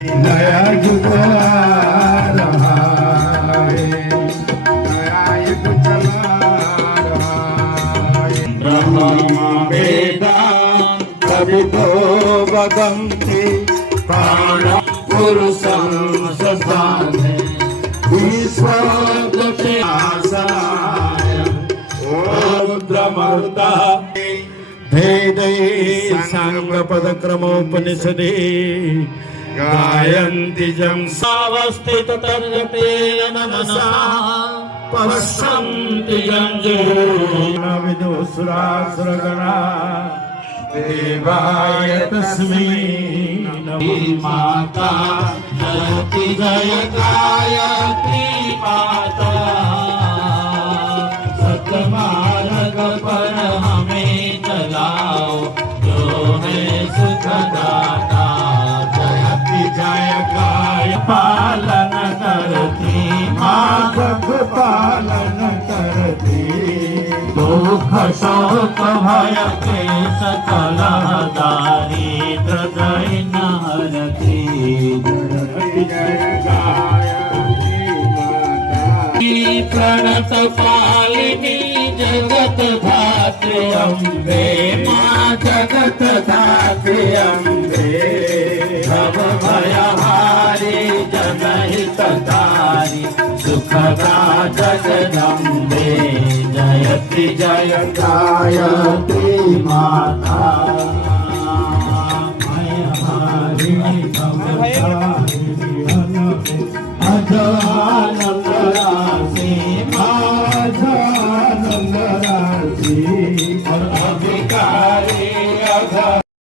नया युग आ रहा है, नया युग चला रहा है। ब्रह्मा वेदांत कवि तो वदन्ति प्राणं पुरुषं सस्ताने विश्वोदते आसनाय रुद्रमरुतः भेदै सांगपदक्रमोपनिषदे गायन्ति जं सावस्थित तर्जतेन मनसा पश्यन्ति जं विदुसुरासुरगणा देवाय तस्मै नमः। माता जयति जय गायत्री माता सतमार्ग पर हमें चलाओ जो है सुखदाता। जय गाय पालन करती माँ जग पालन करती दुख शोक भय के सकल दारिद्र दैन हरती। जय गाय प्रणत पालिनी जगत धात्री अम्बे माँ जगत धात्री अम्बे भव भयहारी जनहितकारी सुखदा जगदम्बे जयति जय गायत्री माता भयहारी भव